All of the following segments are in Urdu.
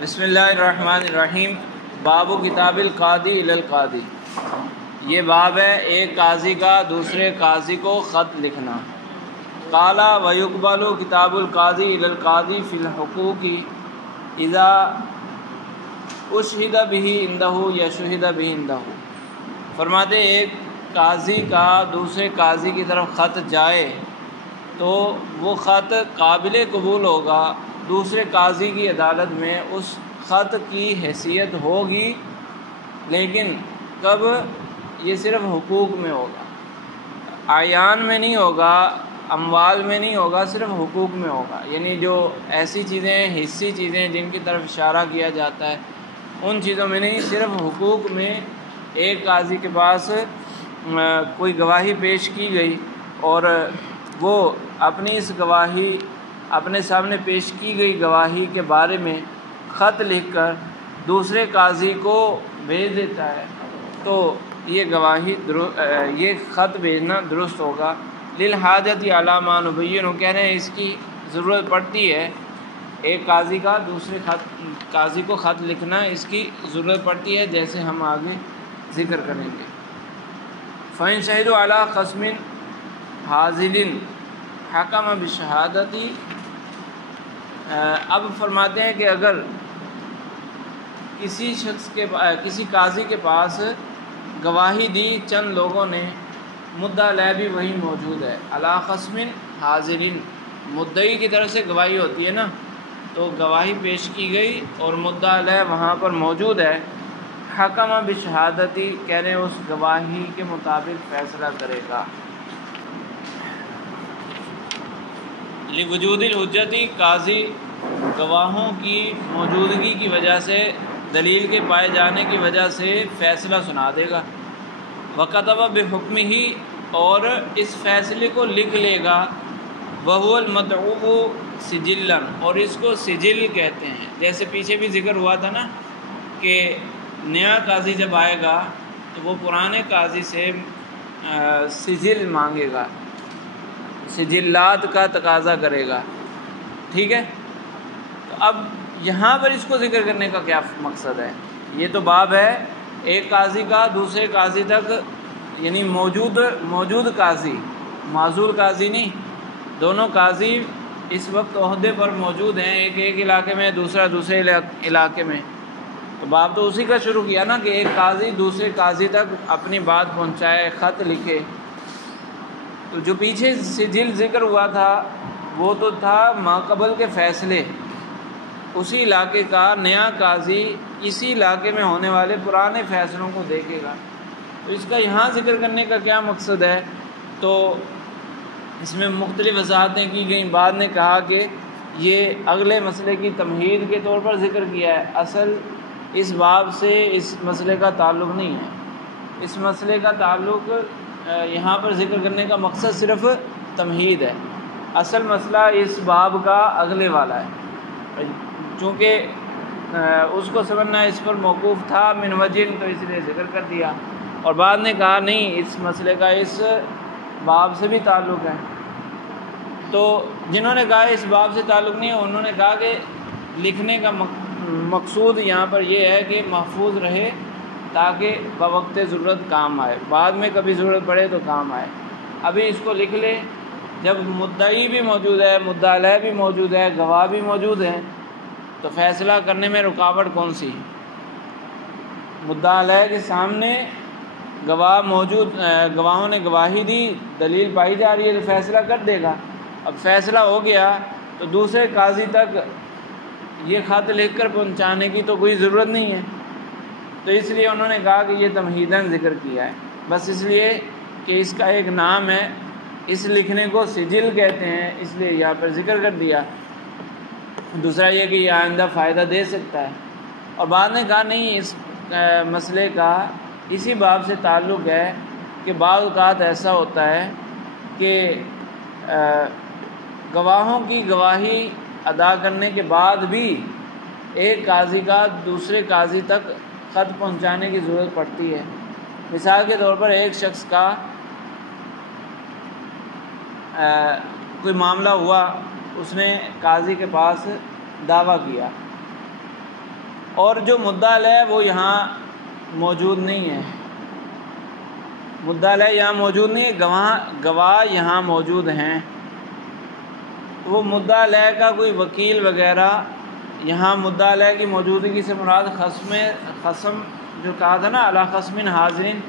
بسم اللہ الرحمن الرحیم۔ باب کتاب القاضی الی القاضی، یہ باب ہے ایک قاضی کا دوسرے قاضی کو خط لکھنا۔ قال ویقبل کتاب القاضی الی القاضی فی الحقوق اذا اشہد بہ عندہ یا شہد بہ عندہ۔ فرماتے ایک قاضی کا دوسرے قاضی کی طرف خط جائے تو وہ خط قابل قبول ہوگا، دوسرے قاضی کی عدالت میں اس خط کی حیثیت ہوگی، لیکن کب؟ یہ صرف حقوق میں ہوگا، اعیان میں نہیں ہوگا، اموال میں نہیں ہوگا، صرف حقوق میں ہوگا۔ یعنی جو ایسی چیزیں حصی چیزیں جن کی طرف اشارہ کیا جاتا ہے ان چیزوں میں نہیں، صرف حقوق میں ایک قاضی کے پاس کوئی گواہی پیش کی گئی اور وہ اپنی اس گواہی اپنے سامنے پیش کی گئی گواہی کے بارے میں خط لکھ کر دوسرے قاضی کو بھیج دیتا ہے تو یہ خط بھیجنا درست ہوگا۔ للحاجت علی ما نبین، کہہ رہے ہیں اس کی ضرورت پڑتی ہے، ایک قاضی کا دوسرے قاضی کو خط لکھنا اس کی ضرورت پڑتی ہے، جیسے ہم آگے ذکر کریں گے۔ فإن شہدوا علی خصم حاضل حکم بشہادتی، اب فرماتے ہیں کہ اگر کسی قاضی کے پاس گواہی دی چند لوگوں نے، مدعا علیہ بھی وہی موجود ہے، علی خصم حاضرین، مدعی کی طرف سے گواہی ہوتی ہے نا، تو گواہی پیش کی گئی اور مدعا علیہ وہاں پر موجود ہے، حکم بشہادتی، کہہ رہے ہیں اس گواہی کے مطابق فیصلہ کرے گا۔ لوجود الحجتی، قاضی گواہوں کی موجودگی کی وجہ سے، دلیل کے پائے جانے کی وجہ سے فیصلہ سنا دے گا۔ وکتب بحکمہ، اور اس فیصلے کو لکھ لے گا، وہو المدعو سجلا، اور اس کو سجل کہتے ہیں۔ جیسے پیچھے بھی ذکر ہوا تھا نا کہ نیا قاضی جب آئے گا تو وہ پرانے قاضی سے سجل مانگے گا، سجلات کا تقاضا کرے گا، ٹھیک ہے۔ تو اب یہاں پر اس کو ذکر کرنے کا کیا مقصد ہے؟ یہ تو باب ہے ایک قاضی کا دوسرے قاضی تک، یعنی موجود قاضی، معزول قاضی نہیں، دونوں قاضی اس وقت عہدے پر موجود ہیں، ایک علاقے میں، دوسرا دوسرے علاقے میں، تو باب تو اسی کا شروع کیا نا کہ ایک قاضی دوسرے قاضی تک اپنی بات پہنچائے، خط لکھے۔ تو جو پیچھے سجل ذکر ہوا تھا وہ تو تھا ماقبل کے فیصلے، اسی علاقے کا نیا قاضی اسی علاقے میں ہونے والے پرانے فیصلوں کو دیکھے گا۔ تو اس کا یہاں ذکر کرنے کا کیا مقصد ہے؟ تو اس میں مختلف وضاحتیں کی گئیں۔ بعد نے کہا کہ یہ اگلے مسئلے کی تمہید کے طور پر ذکر کیا ہے، اصل اس باب سے اس مسئلے کا تعلق نہیں ہے، اس مسئلے کا تعلق یہاں پر ذکر کرنے کا مقصد صرف تمہید ہے، اصل مسئلہ اس باب کا اگلے والا ہے، چونکہ اس کو سمجھنا اس پر موقوف تھا من وجہ، تو اس لیے ذکر کر دیا، اور بعد نے کہا نہیں اس مسئلے کا اس باب سے بھی تعلق ہے۔ تو جنہوں نے کہا اس باب سے تعلق نہیں ہے انہوں نے کہا کہ لکھنے کا مقصود یہاں پر یہ ہے کہ محفوظ رہے تاکہ بوقت ضرورت کام آئے، بعد میں کبھی ضرورت پڑے تو کام آئے۔ ابھی اس کو لکھ لے، جب مدعی بھی موجود ہے، مدعا علیہ بھی موجود ہے، گواہ بھی موجود ہیں، تو فیصلہ کرنے میں رکاوٹ کون سی؟ مدعا علیہ کے سامنے گواہ موجود، گواہوں نے گواہی دی، دلیل پائی جا رہی ہے تو فیصلہ کر دے گا۔ اب فیصلہ ہو گیا تو دوسرے قاضی تک یہ خط لکھ کر پہنچانے کی تو کوئی ضرورت نہیں ہے، تو اس لیے انہوں نے کہا کہ یہ تمہیداً ذکر کیا ہے، بس اس لیے کہ اس کا ایک نام ہے، اس لکھنے کو سجل کہتے ہیں، اس لیے یہاں پر ذکر کر دیا۔ دوسرا یہ کہ یہ آئندہ فائدہ دے سکتا ہے، اور بعد نے کہا نہیں اس مسئلے کا اسی باب سے تعلق ہے کہ بعض اوقات ایسا ہوتا ہے کہ گواہوں کی گواہی ادا کرنے کے بعد بھی ایک قاضی کا دوسرے قاضی تک خط پہنچانے کی ضرورت پڑتی ہے۔ مثال کے طور پر ایک شخص کا کوئی معاملہ ہوا، اس نے قاضی کے پاس دعویٰ کیا اور جو مدعا علیہ وہ یہاں موجود نہیں ہے، مدعا علیہ یہاں موجود نہیں ہے، گواہ یہاں موجود ہیں، وہ مدعا علیہ کا کوئی وکیل وغیرہ یہاں مدعا علیہ کی موجودگی سے مراد خصم جو کہا تھا نا علی خصم حاضرین،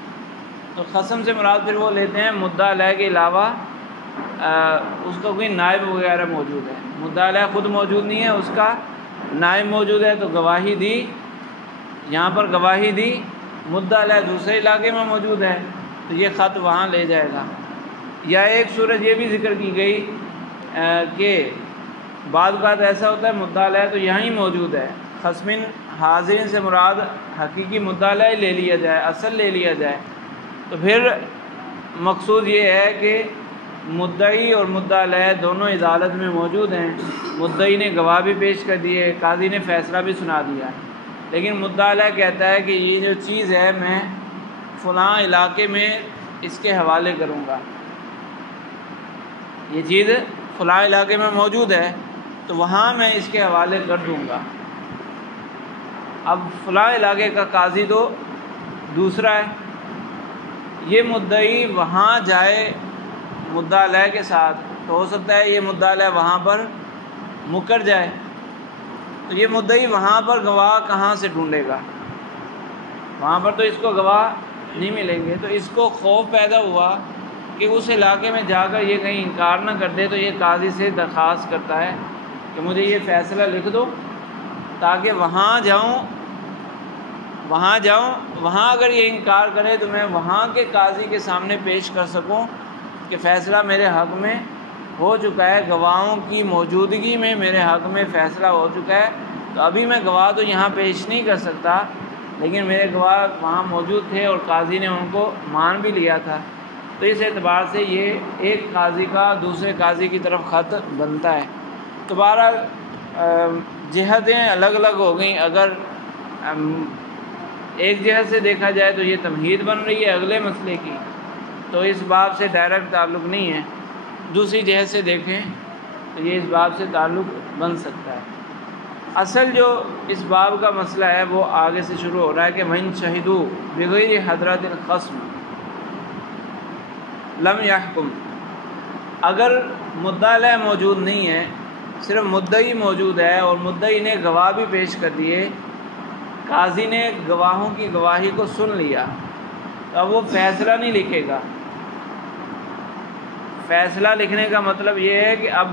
تو خصم سے مراد پھر وہ لیتے ہیں مدعا علیہ کے علاوہ اس کا کوئی نائب وغیرہ موجود ہے، مدعا علیہ خود موجود نہیں ہے، اس کا نائب موجود ہے، تو گواہی دی، یہاں پر گواہی دی، مدعا علیہ دوسرے علاقے میں موجود ہے تو یہ خط وہاں لے جائے گا۔ یا ایک صورت یہ بھی ذکر کی گئی کہ بعض اوقات ایسا ہوتا ہے مدعا علیہ تو یہاں ہی موجود ہے، خصم حاضرین سے مراد حقیقی مدعا علیہ لے لیا جائے، اصل لے لیا جائے، تو پھر مقصود یہ ہے کہ مدعی اور مدعا علیہ دونوں عدالت میں موجود ہیں، مدعی نے گواہ بھی پیش کر دیے، قاضی نے فیصلہ بھی سنا دیا، لیکن مدعا علیہ کہتا ہے کہ یہ جو چیز ہے میں فلاں علاقے میں اس کے حوالے کروں گا، یہ چیز فلاں علاقے میں موجود ہے تو وہاں میں اس کے حوالے کر دوں گا۔ اب فلاں علاقے کا قاضی تو دوسرا ہے، یہ مدعی وہاں جائے مدعا علیہ کے ساتھ، تو ہو سکتا ہے یہ مدعا علیہ وہاں پر مکر جائے، تو یہ مدعی وہاں پر گواہ کہاں سے ڈھونڈے گا، وہاں پر تو اس کو گواہ نہیں ملیں گے، تو اس کو خوف پیدا ہوا کہ اس علاقے میں جا کر یہ کہیں انکار نہ کر دے، تو یہ قاضی سے درخواست کرتا ہے کہ مجھے یہ فیصلہ لکھ دو تاکہ وہاں جاؤں، وہاں اگر یہ انکار کرے تو میں وہاں کے قاضی کے سامنے پیش کر سکوں کہ فیصلہ میرے حق میں ہو چکا ہے، گواہوں کی موجودگی میں میرے حق میں فیصلہ ہو چکا ہے، تو ابھی میں گواہ تو یہاں پیش نہیں کر سکتا، لیکن میرے گواہ وہاں موجود تھے اور قاضی نے ان کو مان بھی لیا تھا، تو اس اعتبار سے یہ ایک قاضی کا دوسرے قاضی کی طرف خط بنتا ہے۔ تو بہرحال جہتیں الگ الگ ہو گئیں، اگر ایک جہت سے دیکھا جائے تو یہ تمہید بن رہی ہے اگلے مسئلے کی، تو اس باب سے ڈائریکٹ تعلق نہیں ہے، دوسری جہت سے دیکھیں تو یہ اس باب سے تعلق بن سکتا ہے۔ اصل جو اس باب کا مسئلہ ہے وہ آگے سے شروع ہو رہا ہے کہ وَإِن شَهِدُوا بِغَيْرِ حَضْرَةِ الْخَصْمِ لَمْ يَحْكُمْ، اگر مدعا علیہ موجود نہیں ہے، صرف مدعی موجود ہے اور مدعی نے گواہ بھی پیش کر دیے، قاضی نے گواہوں کی گواہی کو سن لیا، تو اب وہ فیصلہ نہیں لکھے گا۔ فیصلہ لکھنے کا مطلب یہ ہے کہ اب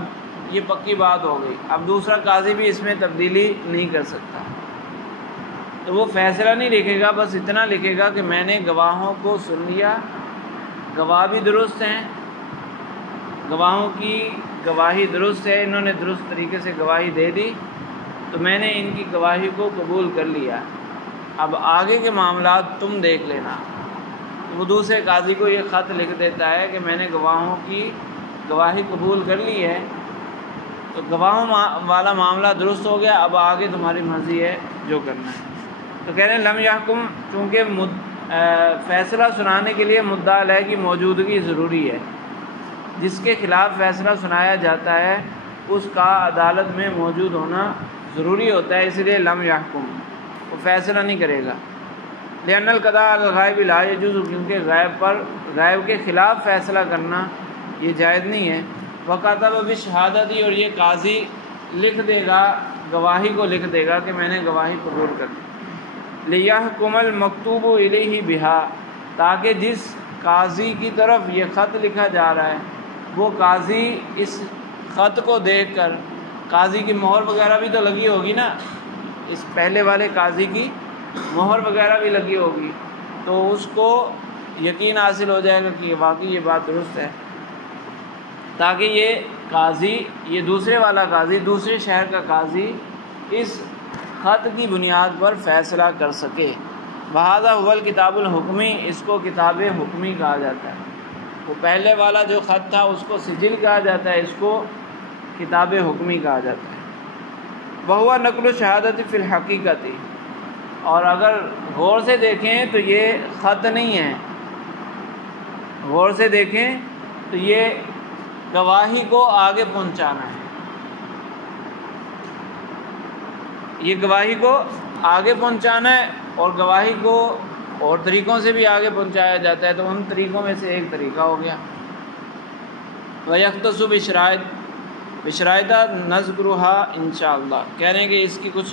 یہ پکی بات ہو گئی، اب دوسرا قاضی بھی اس میں تبدیلی نہیں کر سکتا، تو وہ فیصلہ نہیں لکھے گا، بس اتنا لکھے گا کہ میں نے گواہوں کو سن لیا، گواہ بھی درست ہیں، گواہوں کی گواہی درست ہے، انہوں نے درست طریقے سے گواہی دے دی، تو میں نے ان کی گواہی کو قبول کر لیا، اب آگے کے معاملات تم دیکھ لینا۔ تو وہ دوسرے قاضی کو یہ خط لکھ دیتا ہے کہ میں نے گواہوں کی گواہی قبول کر لی ہے، تو گواہوں والا معاملہ درست ہو گیا، اب آگے تمہاری مرضی ہے جو کرنا ہے۔ تو کہہ رہے ہیں لم یحکم، چونکہ فیصلہ سنانے کے لیے مدعا علیہ کی موجودگی ضروری ہے، جس کے خلاف فیصلہ سنایا جاتا ہے اس کا عدالت میں موجود ہونا ضروری ہوتا ہے، اس لیے لم یحکم، وہ فیصلہ نہیں کرے گا۔ لأن القضاء علی الغائب لا یجوز، کیونکہ غائب کے خلاف فیصلہ کرنا یہ جائز نہیں ہے۔ وکتب بشہادت، اور یہ قاضی لکھ دے گا، گواہی کو لکھ دے گا کہ میں نے گواہی قبول کر لی۔ لیحکم المکتوب الیہ بہا، تاکہ جس قاضی کی طرف یہ خط لکھا جا رہا ہے وہ قاضی اس خط کو دیکھ کر، قاضی کی مہر وغیرہ بھی تو لگی ہوگی نا، اس پہلے والے قاضی کی مہر وغیرہ بھی لگی ہوگی، تو اس کو یقین حاصل ہو جائے گا کہ واقعی یہ بات درست ہے، تاکہ یہ قاضی، یہ دوسرے والا قاضی، دوسرے شہر کا قاضی اس خط کی بنیاد پر فیصلہ کر سکے۔ وہذا هو الکتاب الحکمی، اس کو کتاب حکمی کہا جاتا ہے، وہ پہلے والا جو خط تھا اس کو سجل کہا جاتا ہے، اس کو کتاب حکمی کہا جاتا ہے۔ وہو نقل شہادت فی الحقیقت، اور اگر غور سے دیکھیں تو یہ خط نہیں ہے، غور سے دیکھیں تو یہ گواہی کو آگے پہنچانا ہے، یہ گواہی کو آگے پہنچانا ہے، اور گواہی کو اور طریقوں سے بھی آگے پہنچایا جاتا ہے، تو ان طریقوں میں سے ایک طریقہ ہو گیا۔ وَيَخْتَصُ بِشَرَائِطَ نَذْكُرُهَا انشاءاللہ، کہہ رہے ہیں کہ اس کی کچھ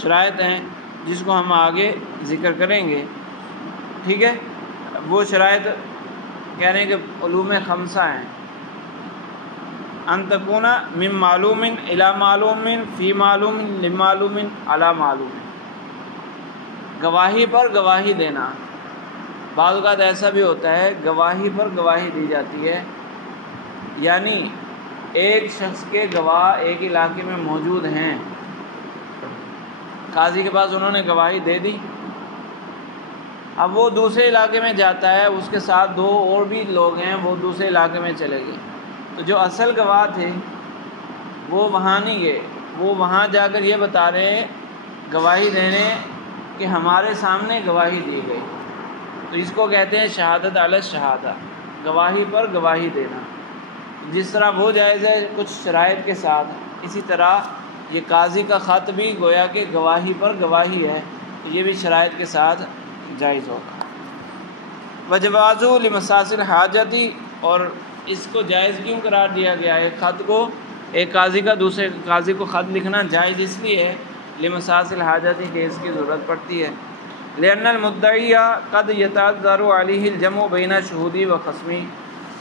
شرائط ہیں جس کو ہم آگے ذکر کریں گے، ٹھیک ہے۔ وہ شرائط کہہ رہے ہیں کہ علوم خمسہ ہیں، ان تکون من معلوم الی معلوم فی معلوم لمعلوم علی معلوم، گواہی پر گواہی دینا۔ بعض اوقات ایسا بھی ہوتا ہے گواہی پر گواہی دی جاتی ہے، یعنی ایک شخص کے گواہ ایک علاقے میں موجود ہیں، قاضی کے پاس انہوں نے گواہی دے دی، اب وہ دوسرے علاقے میں جاتا ہے، اس کے ساتھ دو اور بھی لوگ ہیں، وہ دوسرے علاقے میں چلے گئے، تو جو اصل گواہ تھے وہ وہاں نہیں گئے، وہ وہاں جا کر یہ بتا رہے ہیں گواہی دینے کہ ہمارے سامنے گواہی دی گئی، تو اس کو کہتے ہیں شہادت علی الشہادہ، گواہی پر گواہی دینا۔ جس طرح وہ جائز ہے کچھ شرائط کے ساتھ، اسی طرح یہ قاضی کا خط بھی گویا کہ گواہی پر گواہی ہے، تو یہ بھی شرائط کے ساتھ جائز ہوگا۔ وجوازُ لمساصل حاجتی، اور اس کو جائز کیوں قرار دیا گیا ہے؟ خط کو ایک قاضی کا دوسرے قاضی کو خط لکھنا جائز اس لیے ہے لمساصل حاجتی کہ اس کی ضرورت پڑتی ہے، لأن المدعی قد یتعذر علیہ الجمع بین شہودی و خصمی،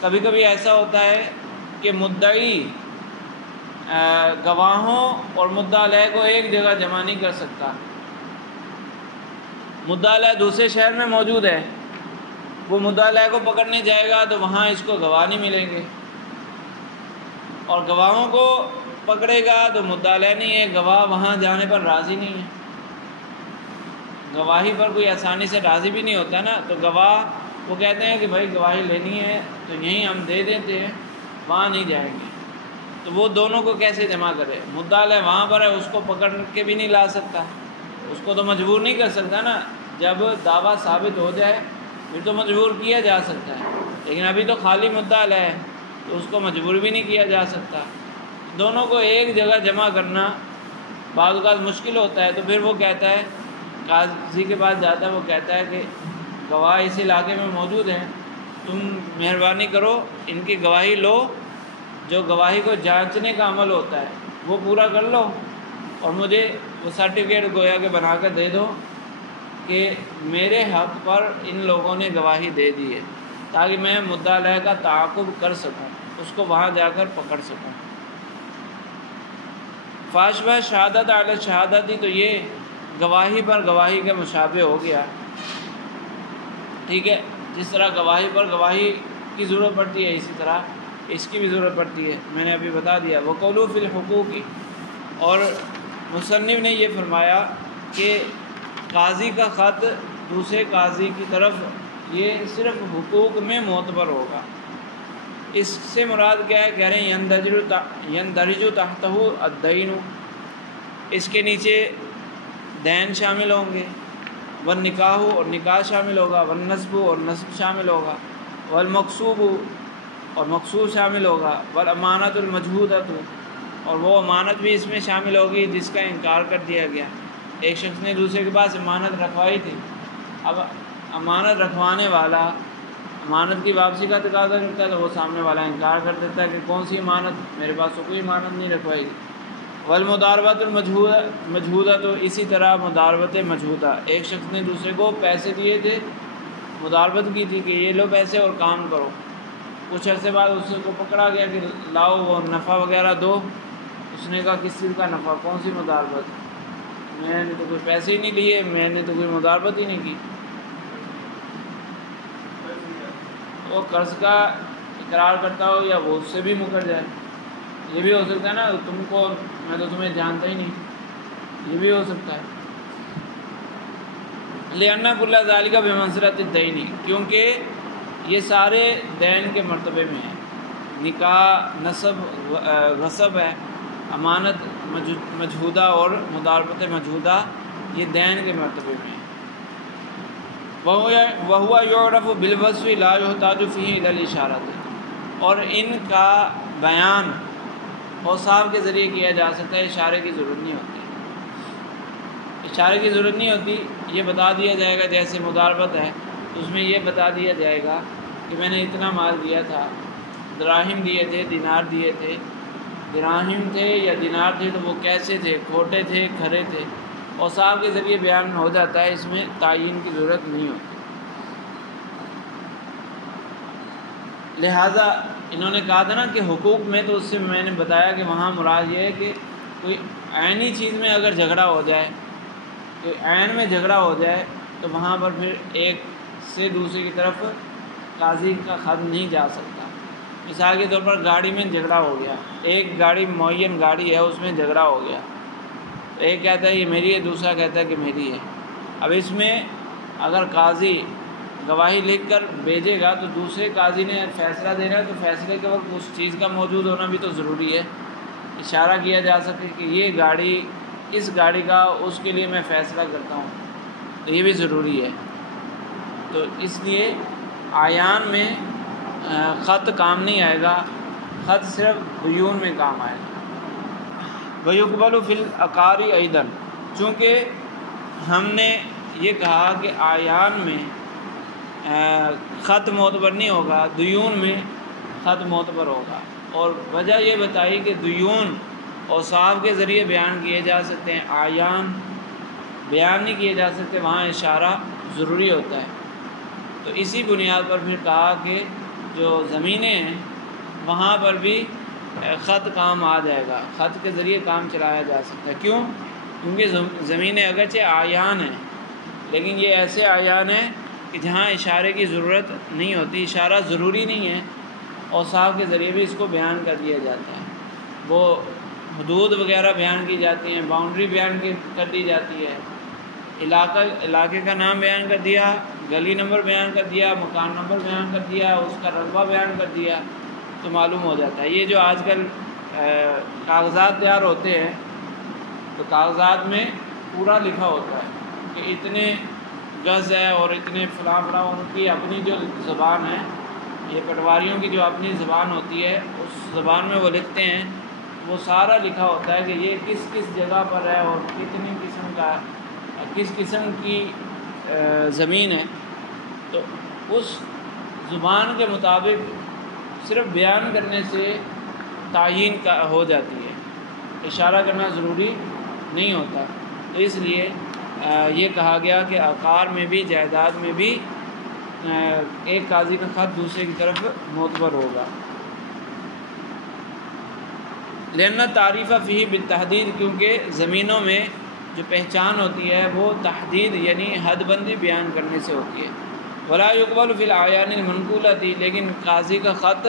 کبھی کبھی ایسا ہوتا ہے کہ مدعی گواہوں اور مدعا علیہ کو ایک جگہ جمع نہیں کر سکتا، مدعا علیہ دوسرے شہر میں موجود ہے، وہ مدعا علیہ کو پکڑنے جائے گا تو وہاں اس کو گواہ نہیں ملیں گے، اور گواہوں کو پکڑے گا تو مدعا علیہ نہیں ہے، گواہ وہاں جانے پر راضی نہیں ہے، گواہی پر کوئی آسانی سے راضی بھی نہیں ہوتا نا، تو گواہ وہ کہتے ہیں کہ بھائی گواہی لینی ہے تو یہیں ہم دے دیتے ہیں، وہاں نہیں جائیں گے، تو وہ دونوں کو کیسے جمع کرے؟ مدعا علیہ وہاں پر ہے، اس کو پکڑ کے بھی نہیں لا سکتا، اس کو تو مجبور نہیں کر سکتا نا، جب دعویٰ ثابت ہو جائے پھر تو مجبور کیا جا سکتا ہے، لیکن ابھی تو خالی مدعا علیہ ہے تو اس کو مجبور بھی نہیں کیا جا سکتا، دونوں کو ایک جگہ جمع کرنا بعض اوقات مشکل ہوتا ہے، تو پھر وہ کہتا ہے قاضی کے پاس جاتا ہے، وہ کہتا ہے کہ گواہ اس علاقے میں موجود ہیں، تم مہربانی کرو ان کی گواہی لو، جو گواہی کو جانچنے کا عمل ہوتا ہے وہ پورا کر لو، اور مجھے وہ سرٹیفکیٹ گویا کہ بنا کر دے دو کہ میرے حق پر ان لوگوں نے گواہی دے دی ہے، تاکہ میں مدعا علیہ کا تعاقب کر سکوں، اس کو وہاں جا کر پکڑ سکوں۔ فاشبہ شہادت علی الشہادتی، تو یہ گواہی پر گواہی کے مشابہ ہو گیا، ٹھیک ہے، جس طرح گواہی پر گواہی کی ضرورت پڑتی ہے اسی طرح اس کی بھی ضرورت پڑتی ہے، میں نے ابھی بتا دیا۔ وقولوا فی الحقوق، اور مصنف نے یہ فرمایا کہ قاضی کا خط دوسرے قاضی کی طرف یہ صرف حقوق میں معتبر ہوگا، اس سے مراد کیا ہے؟ کہہ رہے ہیں یندرج تحتہ الدین، اس کے نیچے دین شامل ہوں گے، والنکاح، اور نکاح شامل ہوگا، والنسب، اور نسب شامل ہوگا، والمقصوب، اور مقصوب شامل ہوگا، والامانۃ المجہودۃ، اور وہ امانت بھی اس میں شامل ہوگی جس کا انکار کر دیا گیا۔ ایک شخص نے دوسرے کے پاس امانت رکھوائی تھی، اب امانت رکھوانے والا امانت کی واپسی کا تقاضا کرتا ہے تو وہ سامنے والا انکار کر دیتا ہے کہ کون سی امانت، میرے پاس تو کوئی امانت نہیں رکھوائی گی۔ والمداربۃ المجہودہ، تو اسی طرح مداربت مجہودہ، ایک شخص نے دوسرے کو پیسے دیے تھے، مداربت کی تھی کہ یہ لو پیسے اور کام کرو، کچھ عرصے بعد اس کو پکڑا گیا کہ لاؤ وہ نفع وغیرہ دو، اس نے کہا کس چیز کا نفع، کون سی مداربت، میں نے تو کوئی پیسے ہی نہیں لیے، میں نے تو کوئی مداربت ہی نہیں کی، وہ قرض کا اقرار کرتا ہو یا وہ اس سے بھی مکر جائے، یہ بھی ہو سکتا ہے نا، تم کو میں تو تمہیں جانتا ہی نہیں، یہ بھی ہو سکتا ہے۔ لأن کل ذالک بمنزلۃ الدین، کیونکہ یہ سارے دین کے مرتبے میں ہیں، نکاح، نسب، غصب ہے، امانت مجہودہ اور مداربت مجہودہ، یہ دین کے مرتبے میں ہیں۔ وَهُوَ يُعْرَفُ بِالْوَصْفِ لَا يُحْتَاجُ فِيهِ إِلَى الْإِشَارَةِ، اور ان کا بیان اوصاف کے ذریعے کیا جا سکتا ہے، اشارے کی ضرورت نہیں ہوتی۔ اشارے کی ضرورت نہیں ہوتی، یہ بتا دیا جائے گا جیسے مضاربت ہے تو اس میں یہ بتا دیا جائے گا کہ میں نے اتنا مال دیا تھا، دراہم دیے تھے، دینار دیے تھے، دراہم تھے یا دینار تھے تو وہ کیسے تھے، کھوٹے تھے، کھرے تھے، اوصاف کے ذریعے بیان ہو جاتا ہے، اس میں تعین کی ضرورت نہیں ہوتی۔ لہٰذا انہوں نے کہا تھا نا کہ حقوق میں، تو اس سے میں نے بتایا کہ وہاں مراد یہ ہے کہ کوئی عینی چیز میں اگر جھگڑا ہو جائے، کوئی عین میں جھگڑا ہو جائے تو وہاں پر پھر ایک سے دوسرے کی طرف قاضی کا خط نہیں جا سکتا۔ مثال کے طور پر گاڑی میں جھگڑا ہو گیا، ایک گاڑی معین گاڑی ہے، اس میں جھگڑا ہو گیا، تو ایک کہتا ہے یہ میری ہے، دوسرا کہتا ہے کہ میری ہے۔ اب اس میں اگر قاضی گواہی لکھ کر بھیجے گا تو دوسرے قاضی نے فیصلہ دینا ہے، تو فیصلے کے وقت اس چیز کا موجود ہونا بھی تو ضروری ہے، اشارہ کیا جا سکے کہ یہ گاڑی، اس گاڑی کا اس کے لیے میں فیصلہ کرتا ہوں، تو یہ بھی ضروری ہے۔ تو اس لیے اعیان میں خط کام نہیں آئے گا، خط صرف بیون میں کام آئے گا۔ وَيُقْبَلُ فِي الْعَقَارِ أَيْضًا، چونکہ ہم نے یہ کہا کہ اعیان میں خط معتبر نہیں ہوگا، دیون میں خط معتبر ہوگا، اور وجہ یہ بتائی کہ دیون اوصاف کے ذریعے بیان کیے جا سکتے ہیں، اعیان بیان نہیں کیے جا سکتے، وہاں اشارہ ضروری ہوتا ہے۔ تو اسی بنیاد پر پھر کہا کہ جو زمینیں ہیں وہاں پر بھی خط کام آ جائے گا، خط کے ذریعے کام چلایا جا سکتا ہے۔ کیوں؟ کیونکہ زمینیں اگرچہ اعیان ہیں لیکن یہ ایسے اعیان ہیں کہ جہاں اشارے کی ضرورت نہیں ہوتی، اشارہ ضروری نہیں ہے، اوصاف کے ذریعے بھی اس کو بیان کر دیا جاتا ہے۔ وہ حدود وغیرہ بیان کی جاتی ہیں، باؤنڈری بیان کر دی جاتی ہے، علاقے کا نام بیان کر دیا، گلی نمبر بیان کر دیا، مکان نمبر بیان کر دیا، اس کا رقبہ بیان کر دیا، تو معلوم ہو جاتا ہے۔ یہ جو آج کل کاغذات تیار ہوتے ہیں تو کاغذات میں پورا لکھا ہوتا ہے کہ اتنے گز ہے اور اتنے فلاں فلاں، ان کی اپنی جو زبان ہے، یہ پٹواریوں کی جو اپنی زبان ہوتی ہے اس زبان میں وہ لکھتے ہیں، وہ سارا لکھا ہوتا ہے کہ یہ کس کس جگہ پر ہے اور کتنی قسم کا، کس قسم کی زمین ہے۔ تو اس زبان کے مطابق صرف بیان کرنے سے تعیین کا ہو جاتی ہے، اشارہ کرنا ضروری نہیں ہوتا۔ تو اس لیے یہ کہا گیا کہ عقار میں بھی، جائیداد میں بھی ایک قاضی کا خط دوسرے کی طرف معتبر ہوگا۔ لأن تعریف فیہ بالتحدید، کیونکہ زمینوں میں جو پہچان ہوتی ہے وہ تحدید یعنی حد بندی بیان کرنے سے ہوتی ہے۔ ولا یقبل فی الاعیان المنقولۃ، لیکن قاضی کا خط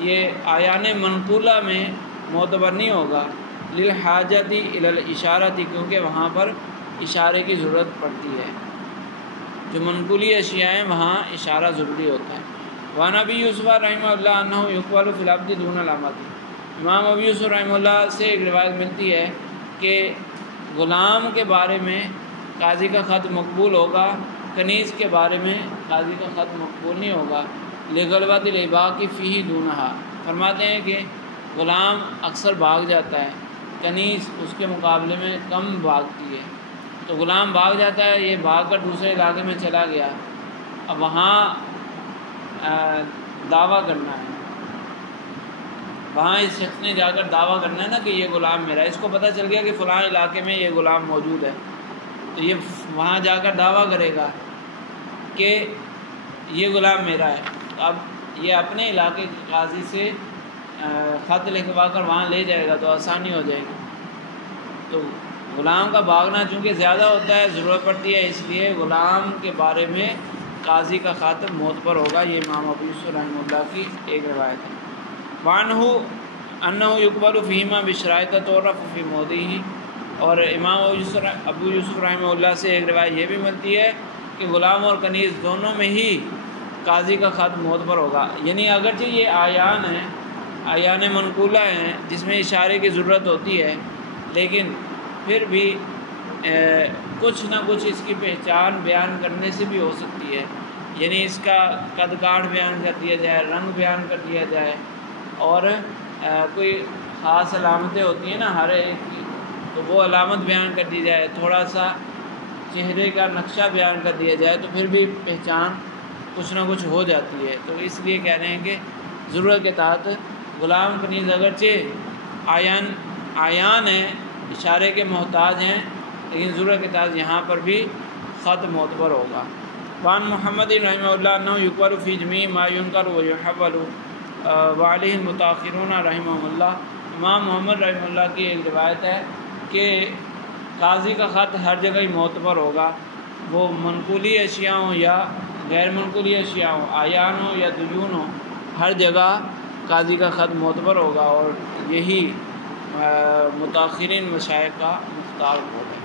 یہ اعیان منقولہ میں معتبر نہیں ہوگا، للحاجۃ الی الاشارۃ، کیونکہ وہاں پر اشارے کی ضرورت پڑتی ہے، جو منقولی اشیاء ہیں وہاں اشارہ ضروری ہوتا ہے۔ وعن ابی یوسف رحمہ اللہ انہ یقبل فی العبد دون الامۃ، امام ابی یوسف رحمہ اللہ سے ایک روایت ملتی ہے کہ غلام کے بارے میں قاضی کا خط مقبول ہوگا، کنیز کے بارے میں قاضی کا خط مقبول نہیں ہوگا، لغلبۃ الاباق فیہ دونہا، فرماتے ہیں کہ غلام اکثر بھاگ جاتا ہے، کنیز اس کے مقابلے میں کم بھاگتی ہے۔ تو غلام بھاگ جاتا ہے، یہ بھاگ کر دوسرے علاقے میں چلا گیا، اب وہاں دعویٰ کرنا ہے، وہاں اس شخص نے جا کر دعویٰ کرنا ہے نا کہ یہ غلام میرا ہے، اس کو پتہ چل گیا کہ فلاں علاقے میں یہ غلام موجود ہے، تو یہ وہاں جا کر دعویٰ کرے گا کہ یہ غلام میرا ہے۔ اب یہ اپنے علاقے کے قاضی سے خط لکھوا کر وہاں لے جائے گا تو آسانی ہو جائے گی۔ تو غلام کا بھاگنا چونکہ زیادہ ہوتا ہے، ضرورت پڑتی ہے، اس لیے غلام کے بارے میں قاضی کا خط معتبر ہوگا۔ یہ امام ابو یوسف رحمہ اللہ کی ایک روایت ہے۔ وعنہ انہ یقبل فیہما بشرائط تعرف فی موضعہ، اور امام ابو یوسف رحمہ اللہ سے ایک روایت یہ بھی ملتی ہے کہ غلام اور کنیز دونوں میں ہی قاضی کا خط معتبر ہوگا، یعنی اگرچہ یہ اعیان ہیں، اعیان منقولہ ہیں جس میں اشارے کی ضرورت ہوتی ہے، لیکن پھر بھی کچھ نہ کچھ اس کی پہچان بیان کرنے سے بھی ہو سکتی ہے، یعنی اس کا قد کاٹ بیان کر دیا جائے، رنگ بیان کر دیا جائے، اور کوئی خاص علامتیں ہوتی ہیں نا ہر ایک کی، تو وہ علامت بیان کر دی جائے، تھوڑا سا چہرے کا نقشہ بیان کر دیا جائے تو پھر بھی پہچان کچھ نہ کچھ ہو جاتی ہے۔ تو اس لیے کہہ رہے ہیں کہ ضرورت کے تحت غلام کنیز اگرچہ آیان ہیں، اشارے کے محتاج ہیں، لیکن ضرورت کے تحت یہاں پر بھی خط معتبر ہوگا۔ وان محمد رحمہ اللہ انہ یقبل فی جمیع ما ینکر و یحول وعلیہ المتاخرون رحمہ اللہ۔ امام محمد رحمہ اللہ کی ایک روایت ہے کہ قاضی کا خط ہر جگہ ہی معتبر ہوگا، وہ منقولی اشیاء ہوں یا غیر منقولی اشیاء ہوں، آیان ہوں یا دیون ہوں، ہر جگہ قاضی کا خط معتبر ہوگا، اور یہی متاخرین مشائخ کا مختار ہوگا۔